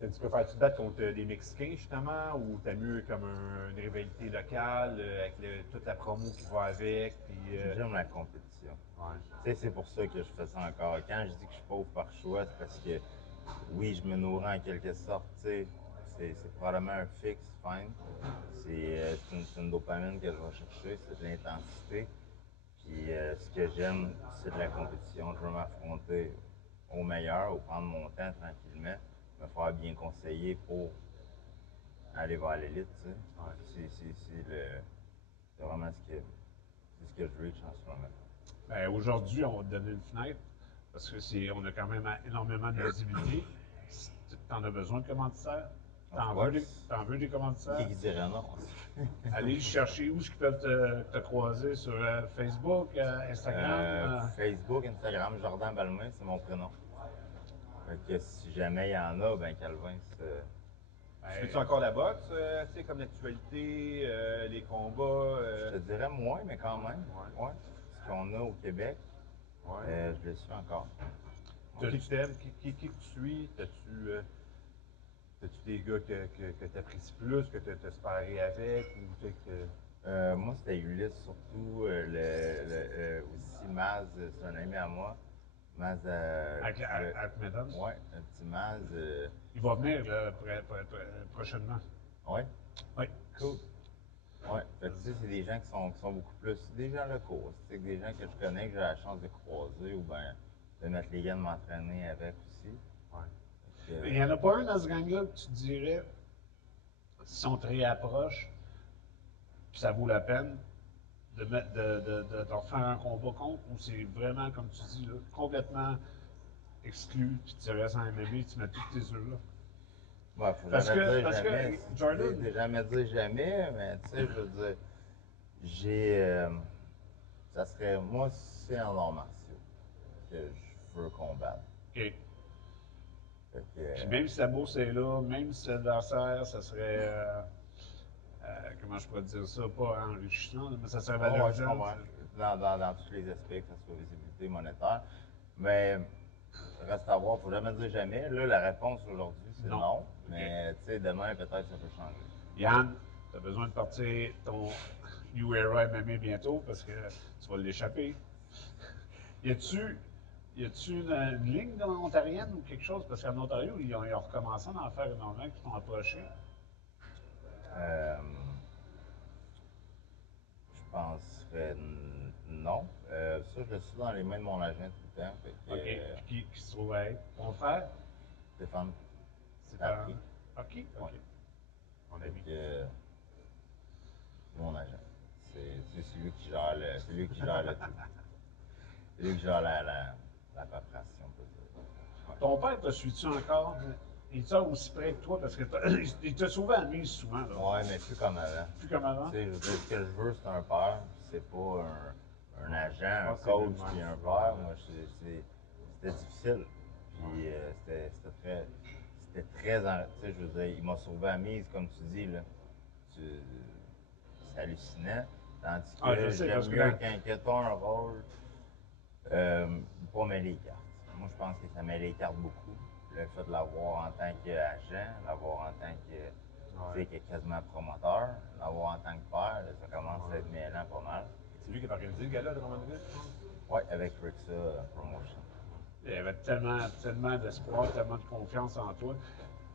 Tu préfères-tu te battre contre des Mexicains, justement, ou t'as mieux comme une rivalité locale, avec toute la promo qui va avec, puis... J'aime la compétition. Ouais. Tu sais, c'est pour ça que je fais ça encore. Quand je dis que je suis pauvre par choix, c'est parce que, oui, je me nourris en quelque sorte, tu sais. C'est probablement un fixe, fine. C'est une dopamine que je vais chercher, c'est de l'intensité. Puis ce que j'aime, c'est de la compétition. Je veux m'affronter au meilleur, ou prendre mon temps tranquillement, me faire bien conseiller pour aller vers l'élite, tu sais. Ouais. C'est vraiment c'est ce que je reach en ce moment. Ben, aujourd'hui, on va te donner une fenêtre parce que on a quand même énormément de visibilité. Si t'en as besoin de commanditaires? T'en veux des commanditaires? Qui dirait non? Allez chercher où est-ce qu'ils peuvent te croiser sur Facebook, Instagram? Facebook, Instagram, Jordan Balmain, c'est mon prénom. Fait que si jamais il y en a, ben Calvin, Tu fais-tu encore la boxe, tu sais, comme l'actualité, les combats? je te dirais moins, mais quand même. Ouais. Ouais. Ce qu'on a au Québec, Ouais. je le suis encore. Qui tu t'aimes? Qui tu suis? T'as-tu des gars que tu apprécies plus, que tu as sparé avec? Ou Moi, c'était Ulysse surtout. Aussi Maz, c'est un ami à moi. Maz. Akmedov? Ouais, un petit Maz. Il va venir là, prochainement. Ouais, Oui. cool. Ouais, fait que, tu sais, c'est des gens qui sont beaucoup plus. Des gens locaux. C'est des gens que je connais, que j'ai la chance de croiser ou bien de mettre les gars de m'entraîner avec aussi. ouais. Il n'y en a pas un dans ce gang-là que tu te dirais, si on te réapproche, puis ça vaut la peine de refaire un combat contre, ou c'est vraiment, comme tu dis, là, complètement exclu, puis tu restes en MMA, tu mets tous tes œufs là. Ouais, faut Parce jamais que, dire parce jamais. que Jordan, Tu sais, jamais dire jamais, mais tu sais, je veux dire, j'ai. Ça serait. Moi, c'est en arts martiaux que je veux combattre. OK. Fait que, Puis même si la bourse est là, même si l'adversaire, ça serait, comment je pourrais dire ça, pas enrichissant, mais ça serait ouais, je valorisant. comprends. Dans tous les aspects, que ce soit visibilité monétaire. Mais reste à voir, faut jamais dire jamais. Là, la réponse aujourd'hui, c'est Non. non. Mais tu sais, demain, peut-être ça peut changer. Yann, tu as besoin de partir ton URI MMA bientôt parce que tu vas l'échapper. Y a-tu une ligne ontarienne ou quelque chose? Parce qu'en Ontario, ils ont recommencé à en faire énormément qui t'ont approché. Euh, je penserais non. Ça, je le suis dans les mains de mon agent tout le temps. Fait que, OK. Puis qui se trouve être ton frère? Stéphane, C'est Patrick. OK. OK. Ouais. On a Fait mis. que, mon agent. C'est lui qui gère c'est lui qui gère le tout. C'est lui qui gère la paperasse, on peut dire. Ton père te suit-tu encore? Il est aussi près que toi parce que il t'a sauvé la mise souvent. Là. Ouais, mais plus comme avant. Plus comme avant. Tu sais, je veux dire, ce que je veux, c'est un père, c'est pas un agent, un pense que coach, c'est puis le un même. père. Moi, c'était difficile. Puis c'était très, tu sais, je veux dire, il m'a sauvé la mise, comme tu dis, là. C'est hallucinant. Tandis que Je sais, j'aime parce que mieux quand tu as un rôle, pas mêler les cartes. Moi, je pense que ça mêle les cartes beaucoup. Le fait de l'avoir en tant qu'agent, l'avoir en tant que, tu sais, que quasiment promoteur, l'avoir en tant que père, ça commence à être mêlant pas mal. C'est lui qui a organisé le gala de Drummondville, je pense. Ouais, avec Rixa Promotion. Il y avait tellement d'espoir, tellement de confiance en toi.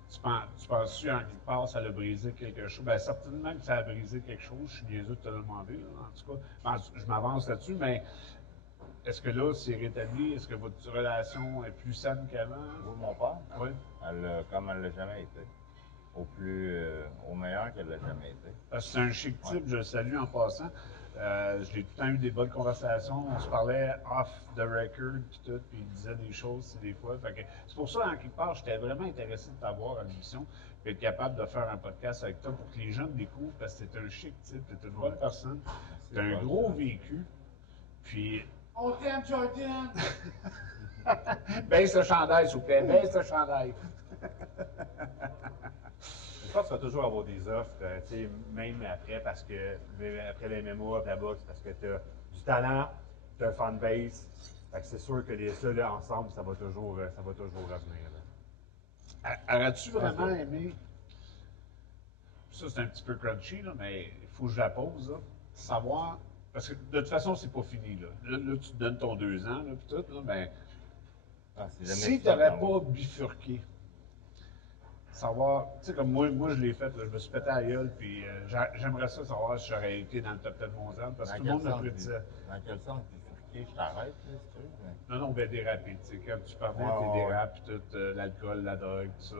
Tu penses-tu, en quelque part, ça a brisé quelque chose? Bien, certainement que ça a brisé quelque chose. Je suis niaiseux de te le demander, là, en tout cas. Ben, je m'avance là-dessus, mais est-ce que là, c'est rétabli? Est-ce que votre relation est plus saine qu'avant? Vous, mon père, Oui. comme elle l'a jamais été. Au meilleur qu'elle l'a jamais été. Parce que c'est un chic type, je le salue en passant. J'ai tout le temps eu des bonnes conversations. On se parlait off the record, puis tout, puis il disait des choses, des fois. C'est pour ça, en quelque part, j'étais vraiment intéressé de t'avoir à l'émission, puis être capable de faire un podcast avec toi pour que les gens te découvrent, parce que t'es un chic type, t'es une bonne personne, t'as un gros vécu, puis... On t'aime, Jordan! Baisse le chandail, s'il vous plaît, baisse le chandail. Je pense qu'il va toujours avoir des offres, tu sais, même après, après les MMA, la boxe, parce que tu as du talent, tu as un fanbase. Fait que c'est sûr que ça, là, ensemble, ça va toujours revenir. Là. Aurais-tu vraiment aimé, ça c'est un petit peu crunchy, là, mais il faut que je la pose, là, savoir, parce que de toute façon, c'est pas fini. Là, tu te donnes ton 2 ans, là, puis tout, là, mais Ah, c'est jamais si tu fini n'aurais quand pas même. bifurqué, savoir, tu sais, comme moi je l'ai fait, là, je me suis pété à la gueule, puis j'aimerais ça savoir si j'aurais été dans le top 10 mondial, parce que Dans tout le quel monde me sens, prédisait. dans quel sens bifurquer? Je t'arrête, là, si tu veux. Non, non, ben déraper, tu sais, quand tu Ouais, parlais, tes ouais, ouais. dérapes, puis tout, l'alcool, la drogue, tout ça.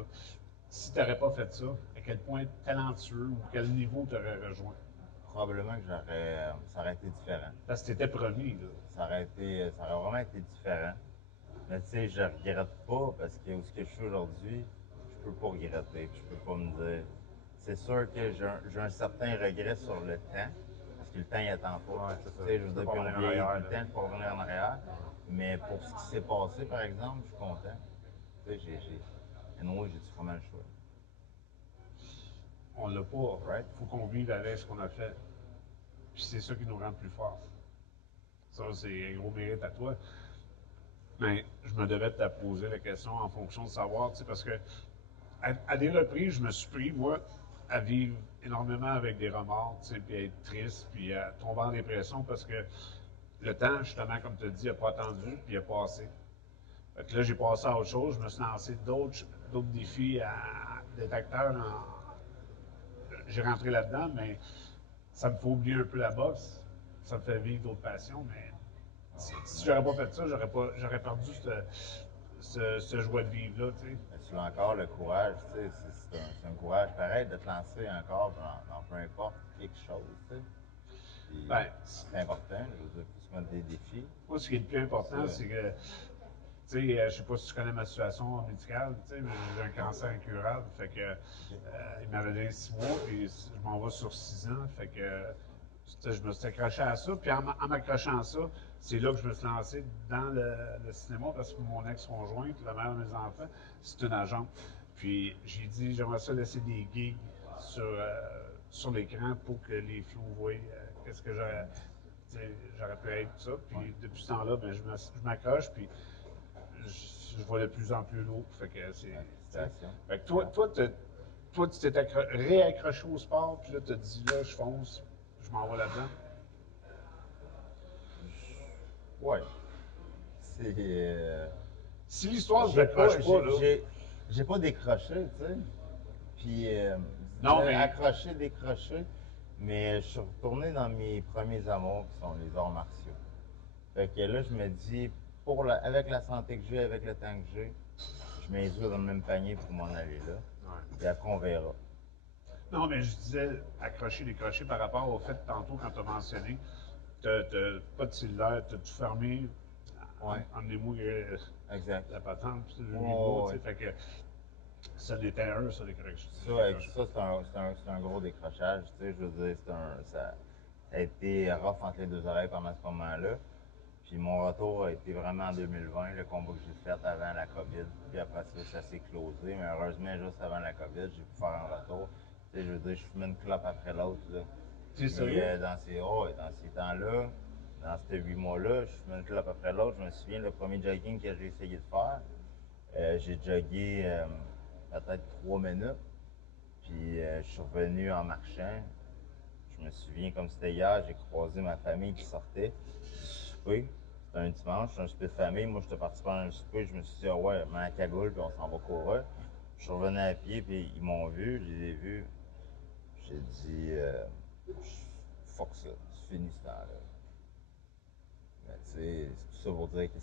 Si tu n'aurais pas fait ça, à quel point talentueux ou quel niveau tu aurais rejoint? Probablement que ça aurait été différent. Parce que tu étais promis, là. Ça aurait vraiment été différent. Mais tu sais, je regrette pas parce que où ce que je suis aujourd'hui, je peux pas regretter. Je peux pas me dire. C'est sûr que j'ai un certain regret sur le temps, parce que le temps il attend pas. Ouais, c'est ça. Tu sais, je Tu veux peux dire, pas puis on revenir en vieillit tout arrière, le là. temps, je peux revenir en arrière. Mais pour ce qui s'est passé, par exemple, je suis content. Tu sais, j'ai du vraiment le choix. On l'a pas. Right? Il faut qu'on vive avec ce qu'on a fait. Puis c'est ça qui nous rend plus forts. Ça, c'est un gros mérite à toi. Mais je me devais de te poser la question en fonction de savoir, tu sais, parce que à des reprises, je me suis pris, moi, à vivre énormément avec des remords, tu sais, puis à être triste, puis à tomber en dépression parce que le temps, justement, comme tu as dit, n'a pas attendu, puis il a passé. Fait que là, j'ai passé à autre chose, je me suis lancé d'autres défis d'être acteur. J'ai rentré là-dedans, mais ça me fait oublier un peu la boxe. Ça me fait vivre d'autres passions, mais si j'aurais pas fait ça, j'aurais perdu ce joie de vivre-là, tu sais. Mais tu as encore le courage, tu sais, c'est un courage pareil de te lancer encore dans peu importe quelque chose, tu sais. Puis Ben, c'est important, je veux dire, il faut se mettre des défis. moi, ce qui est le plus important, Ça, c'est que, tu sais, je sais pas si tu connais ma situation médicale, tu sais, mais j'ai un cancer incurable, fait que il m'avait donné 6 mois, puis je m'en vais sur 6 ans, fait que, tu sais, je me suis accroché à ça, puis en m'accrochant à ça, c'est là que je me suis lancé dans le cinéma, parce que mon ex-conjointe, la mère de mes enfants, c'est une agente. Puis j'ai dit, j'aimerais ça laisser des gigs sur l'écran pour que les flots voient qu'est-ce que j'aurais pu être, tout ça. ouais, Puis depuis ce temps-là, ben, je m'accroche, puis je vois de plus en plus lourd. Fait que c'est. ouais, Tu sais. félicitations. Fait que toi, tu t'es réaccroché au sport, puis là, tu te dit, là, je fonce, je m'en vais là-dedans. Ouais. C'est. Si l'histoire ne J'ai s'accroche pas, pas, là. j'ai pas décroché, tu sais. Puis, je Non, disais mais. accroché, décroché. Mais je suis retourné dans mes premiers amours qui sont les arts martiaux. Fait que là, je me dis, avec la santé que j'ai, avec le temps que j'ai, je m'inscris dans le même panier pour m'en aller là. Ouais. Puis après, on verra. Non, mais je disais accrocher, décrocher par rapport au fait, tantôt, quand tu as mentionné, t'as pas de cellulaire, t'as tout fermé. Ouais, Emmenez-moi exact. la patente, puis le Ouais, niveau, tu ouais. sais. Fait que ça l'était un, ça, décrocher. Ça, c'est un gros décrochage. Tu sais, je veux dire, ça a été rough entre les deux oreilles pendant ce moment-là. Puis mon retour a été vraiment en 2020, le combat que j'ai fait avant la COVID. Puis après ça, ça s'est closé. Mais heureusement, juste avant la COVID, j'ai pu faire un retour. Tu sais, je veux dire, je fumais une clope après l'autre, là. T'es Puis sérieux? dans ces temps-là, dans ces 8 mois-là, je fumais une clope après l'autre. Je me souviens, le premier jogging que j'ai essayé de faire, j'ai jogué peut-être 3 minutes. Puis je suis revenu en marchant. Je me souviens comme c'était hier, j'ai croisé ma famille qui sortait du souper. C'était un dimanche, un souper de famille. Moi, j'étais parti pendant un souper. Je me suis dit, ah ouais, mets la cagoule, puis on s'en va courir. Je suis revenu à pied, puis ils m'ont vu, je les ai vus. J'ai dit, fuck ça, c'est fini ce temps-là. Mais tu sais, c'est tout ça pour dire que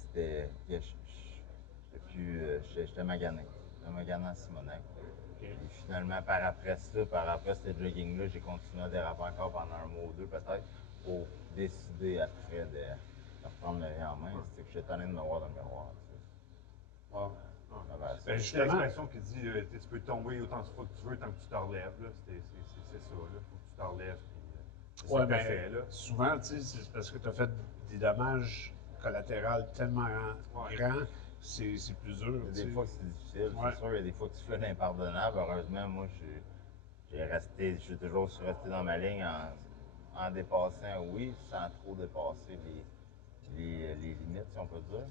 j'étais magané. J'étais magané à Simonac. OK. Puis finalement, par après ce jogging-là, j'ai continué à déraper encore pendant un mois ou deux peut-être pour décider après de reprendre la vie en main. C'est que j'étais tanné de me voir dans le miroir. Tu sais. Wow. Ça va assez. Ben, C'est justement, l'expression qui dit tu peux tomber autant de fois que tu veux tant que tu te relèves. Là. C'est ça. Il faut que tu te relèves. C'est ça ouais, que tu as mais fait. Là. souvent, tu sais, c'est parce que tu as fait des dommages collatéraux tellement Ouais. grands, c'est plus dur. Il y a Tu des sais. fois que c'est difficile, Ouais. c'est sûr. Il y a des fois que tu fais l'impardonnable. Heureusement, moi, je suis toujours resté dans ma ligne en dépassant, oui, sans trop dépasser les limites, si on peut dire.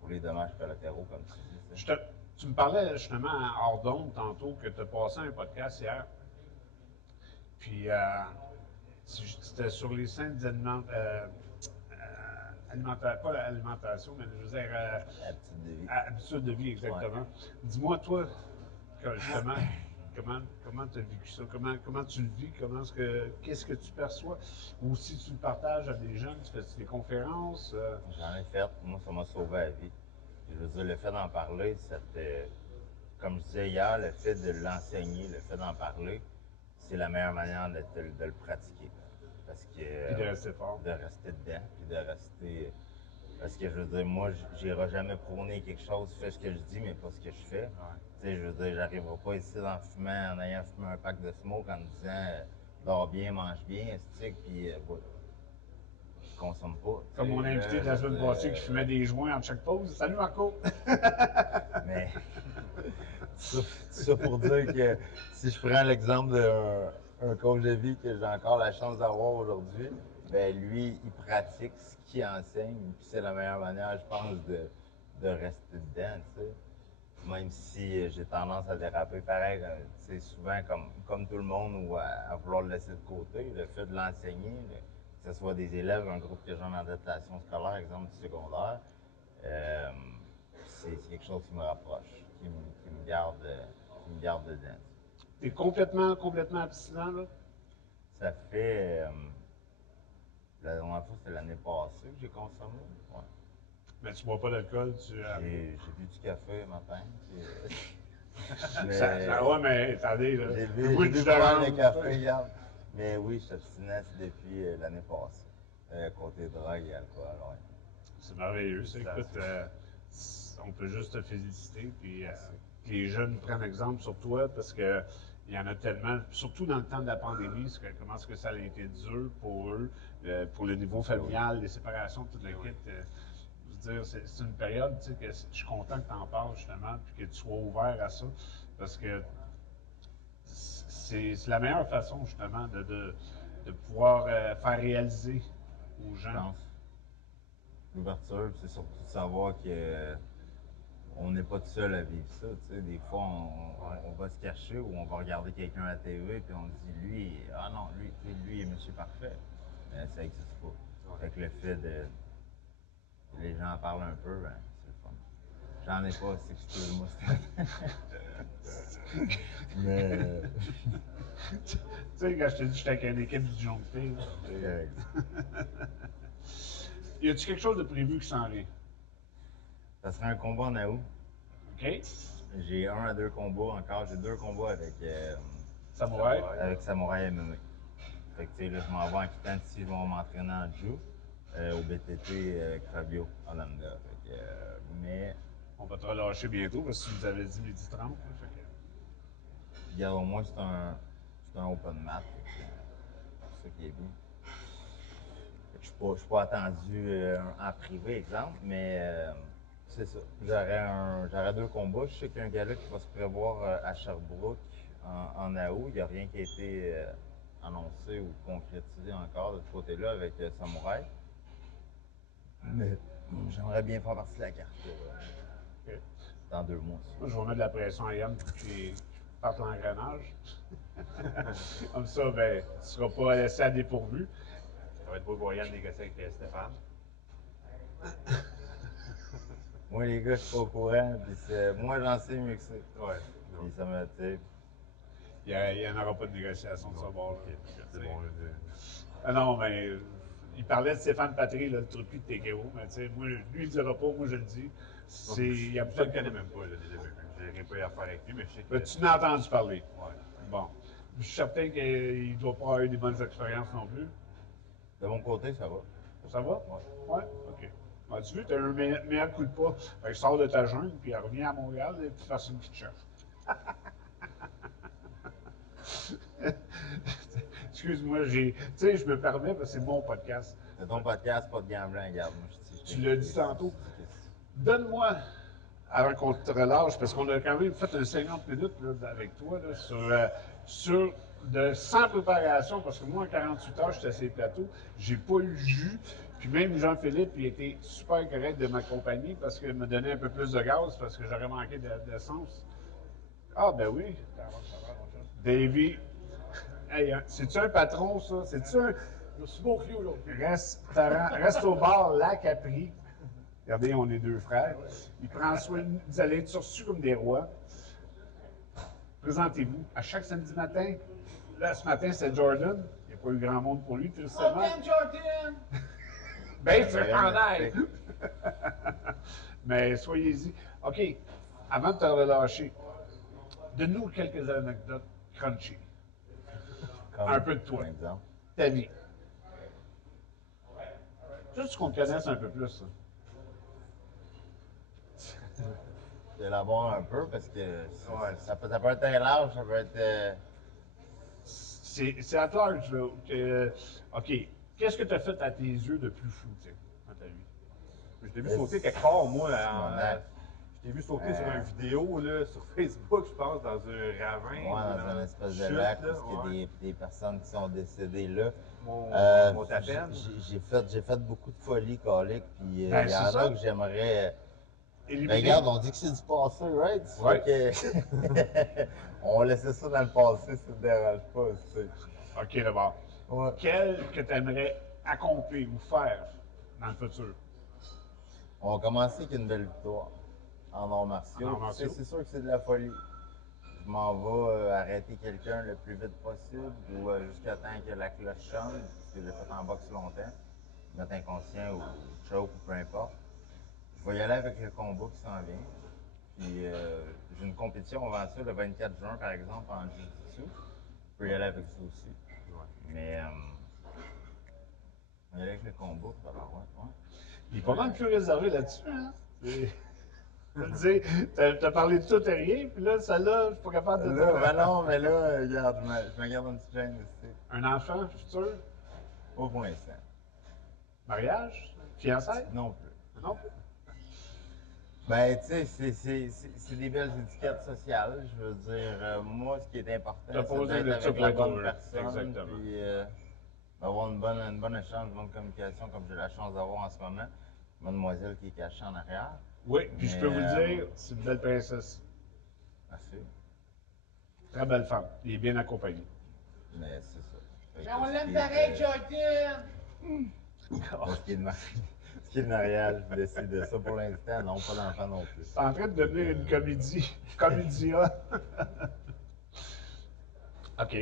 Pour les dommages collatéraux, comme tu dis. Ça. Tu me parlais justement hors d'onde tantôt que tu as passé un podcast hier. Puis c'était sur les scènes pas l'alimentation, mais je veux dire Habitude de vie. habitude de vie exactement. Dis-moi toi, justement, comment tu as vécu ça? Comment tu le vis? Qu'est-ce que tu perçois? Ou si tu le partages à des jeunes, tu fais des conférences? J'en ai fait. Moi, ça m'a sauvé la vie. Je veux dire, le fait d'en parler, comme je disais hier, le fait de l'enseigner, le fait d'en parler, c'est la meilleure manière de le pratiquer. Parce que. Puis de rester fort. De rester dedans, puis de rester. Parce que je veux dire, moi, j'irai jamais prôner quelque chose, fais ce que je dis, mais pas ce que je fais. Tu sais, je veux dire, j'arriverai pas ici en ayant fumé un pack de smoke en me disant dors bien, mange bien, esthétique, puis je consomme pas. Comme mon invité de la semaine passée qui fumait des joints en chaque pause. Salut Marco! Mais ça pour dire que si je prends l'exemple d'un coach de vie que j'ai encore la chance d'avoir aujourd'hui, ben lui, il pratique ce qu'il enseigne, puis c'est la meilleure manière, je pense, de rester dedans, tu sais. Même si j'ai tendance à déraper, pareil, tu sais, souvent comme tout le monde, ou à vouloir le laisser de côté, le fait de l'enseigner, que ce soit des élèves, un groupe que j'ai en adaptation scolaire, exemple du secondaire, c'est quelque chose qui me rapproche, qui me garde dedans. T'es complètement abstinent, là? Ça fait. La dernière fois, c'était l'année passée que j'ai consommé. Ouais. Mais tu bois pas d'alcool, J'ai bu du café le matin. Ouais, mais attendez, là. J'ai bu pas mal de café hier. Mais oui, je suis abstinent depuis l'année passée. Côté drogue et alcool, ouais. C'est merveilleux, ça. Écoute, on peut juste te féliciter, puis que les jeunes prennent exemple sur toi, parce que il y en a tellement, surtout dans le temps de la pandémie, comment est-ce que ça a été dur pour eux, pour le niveau familial, les séparations, toute la kit. Je veux dire, c'est une période, tu sais, que je suis content que tu en parles, justement, puis que tu sois ouvert à ça, parce que c'est la meilleure façon, justement, de pouvoir faire réaliser aux Je gens. pense. L'ouverture, c'est surtout de savoir que on n'est pas tout seul à vivre ça. Tu sais, des fois, on va se cacher ou on va regarder quelqu'un à la TV et on dit lui, ah non, lui est monsieur parfait. Mais ça n'existe pas. Fait que le fait que les gens en parlent un peu, ben, c'est le fun. J'en ai pas, c'est excuse-moi. Mais. Tu sais, quand je te dis que j'étais avec une équipe du Joncté, y a-tu quelque chose de prévu qui s'en vient? Ça serait un combat en août. OK? J'ai 1 à 2 combats encore. J'ai 2 combats Samouraï? avec Samouraï MMA. Fait que, tu sais, là, je m'en vais en quittant ici, je vais m'entraîner en Jiu au BTT avec Fabio Hollanda. Fait que, mais. On va te relâcher bientôt parce que tu nous avais dit 12h30. Fait que... Regarde, au moins, c'est un open mat. C'est ça qui est bien. Je ne suis pas attendu en privé, exemple, mais c'est ça. J'aurais 2 combats. Je sais qu'il y a un gars-là qui va se prévoir à Sherbrooke en août. Il n'y a rien qui a été annoncé ou concrétisé encore de ce côté-là avec Samouraï. Mais j'aimerais bien faire partie de la carte dans 2 mois. Moi, je vais mettre de la pression à Yann pour qu'il parte l'engrenage. Comme ça, ben, tu ne seras pas laissé à dépourvu. Ça va être beau pour Yann de négocier avec Stéphane. Moi, les gars, je suis pas au courant. Moi, j'en sais mieux que ça. Ouais. Puis ça me, tu sais. Il n'y en aura pas de négociation de ce bord-là. C'est bon. Ah non, mais il parlait de Stéphane Patry, là, le truc de TKO, mais tu sais, moi, lui, il ne dira pas, moi, je le dis. Il y a Je ne le connais même pas, là, déjà. Je n'ai pas eu affaire avec lui, mais je sais que. Tu n'as entendu parler. Ouais. Bon. Je suis certain qu'il ne doit pas avoir eu des bonnes expériences non plus. De mon côté, ça va. Ça va? Ouais. Ouais? OK. Ben, tu veux, tu as un meilleur coup de pas. Fait que sors de ta jungle, puis reviens à Montréal et tu fasses une petite chasse. Excuse-moi, tu sais, je me permets parce que c'est mon podcast. C'est ton podcast, pas de gambling, regarde. Moi, Tu l'as dit tantôt. Donne-moi, avant qu'on te relâche, parce qu'on a quand même fait un 50 minutes là, avec toi là, sans préparation, parce que moi, en 48 heures, j'étais à ces plateaux, j'ai pas eu le jus, Puis même Jean-Philippe, il était super correct de m'accompagner parce qu'il me donnait un peu plus de gaz parce que j'aurais manqué d'essence. Ah, ben oui. Davy. Hey, c'est-tu un patron, ça? C'est-tu un Je suis bon client aujourd'hui. restaurant, resto bar La Capri? Regardez, on est deux frères. Il prend soin de nous. Vous allez être reçus comme des rois. Présentez-vous à chaque samedi matin. Là, ce matin, c'est Jordan. Il n'y a pas eu grand monde pour lui, tristement. Jordan! Ben, tu chandail! Mais soyez-y. OK, avant de te relâcher, donne-nous quelques anecdotes crunchy. Un peu de toi. Par exemple. Ta vie. Juste qu'on te connaisse un peu plus. Ça. J'élabore un peu parce que ça peut être très large, ça peut être. C'est à large, là. OK, qu'est-ce que tu as fait à tes yeux de plus fou, tu sais, dans ta vie? Je t'ai vu sauter quelque part, moi. mon acte. Je t'ai vu sauter sur une vidéo là, sur Facebook, je pense, dans un ravin. Ouais, dans un espèce de chute, lac là, parce qu'il y a des personnes qui sont décédées là. Mon tapenne. J'ai fait beaucoup de folies coliques, puis Ben, il y c'est en ça. a que j'aimerais. Éliminer. Ben, regarde, on dit que c'est du passé, right? Ouais. Que... on laissait ça dans le passé, ça te dérange pas, tu sais. OK, d'abord. Ouais. Quel que tu aimerais accomplir ou faire dans le futur? On va commencer avec une belle victoire en arts martiaux. En arts Tu sais, martiaux. c'est sûr que c'est de la folie. Je m'en vais arrêter quelqu'un le plus vite possible ou jusqu'à temps que la cloche sonne, parce que j'ai fait en boxe longtemps, mettre inconscient ou choke ou peu importe. Je vais y aller avec le combat qui s'en vient. Puis j'ai une compétition avant ça le 24 juin, par exemple, en jiu-jitsu. Je peux y aller avec ça aussi. Mais on va y aller avec le combat, ça va ouais. Il est pas mal plus réservé là-dessus, hein? T'as parlé de tout et rien, puis là, celle-là, je suis pas capable de Là, dire. ben non, mais là, regarde, je me garde une petite gêne ici. Un enfant futur? Pas pour l'instant. Mariage? Fiançailles? Non plus. Non? Ben, tu sais, c'est des belles étiquettes sociales. Je veux dire, moi, ce qui est important, T'as c'est posé d'être le avec type la pour bonne être personne, exactement. puis avoir une bonne échange, une bonne communication, comme j'ai la chance d'avoir en ce moment. Mademoiselle qui est cachée en arrière. Oui, puis je peux vous Mais, le dire, c'est une belle princesse. Merci. Très belle femme. Il est bien accompagné. Mais c'est ça. Fait Mais que on ce l'aime qui est pareil, de- Jordan! Ce qui est de mariage, je décide de ça pour l'instant. Non, pas d'enfant non plus. C'est en train de devenir une comédie. Comédia. OK.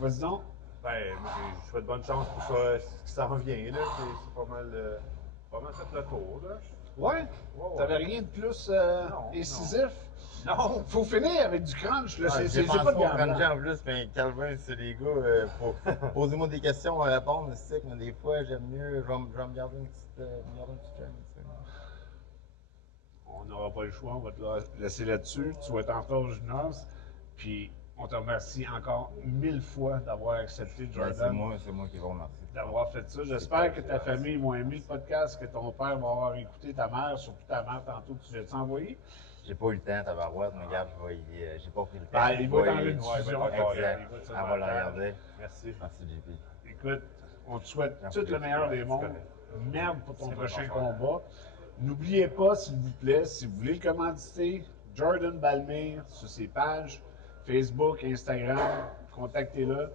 Vas-y donc. Ben, moi, je souhaite bonne chance pour ça, ce qui s'en vient, là. C'est pas mal fait le tour, là. Ouais? Ouais. T'avais rien de plus Non, incisif? Non! Faut finir avec du crunch, là. Ah, C'est j'ai pas pensé de au gamme. cruncher en plus, mais Calvin, c'est les gars, posez-moi des questions à répondre, c'est mais des fois, j'aime mieux, je vais me garder une petite chaîne, tu sais. On n'aura pas le choix, on va te laisser là-dessus. Tu vas être en retard au gymnase. Puis, on te remercie encore 1000 fois d'avoir accepté, Ben, Jordan, c'est moi qui vous remercie. d'avoir fait ça. J'espère que ta famille va aimer le podcast, que ton père va avoir écouté, ta mère, surtout ta mère, tantôt, tu l'as envoyé. J'ai pas eu le temps, tabarouette, mais regarde, j'ai pas pris le temps. Ben, il va être dans y- une diffusion. ouais, il va être Exact. Il va être sur Elle va la le table. regarder. Merci. Merci, JP. Écoute, on te souhaite Merci. tout le meilleur des C'est mondes. correct. Merde pour ton C'est prochain bon, combat. N'oubliez pas, s'il vous plaît, si vous voulez le commanditer, Jordan Balmire sur ses pages, Facebook, Instagram, contactez-le.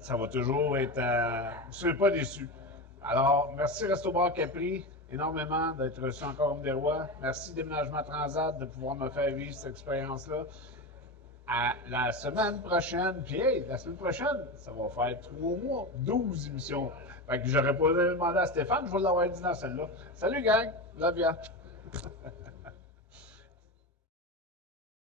Ça va toujours être. Vous ne serez pas déçus. Alors, merci Resto Bar Capri énormément d'être reçu encore comme des rois. Merci Déménagement Transat de pouvoir me faire vivre cette expérience-là. À la semaine prochaine, puis hey, la semaine prochaine, ça va faire 3 mois, 12 émissions. Fait que j'aurais pas demandé à Stéphane, je vais l'avoir dit dans celle-là. Salut gang, love ya.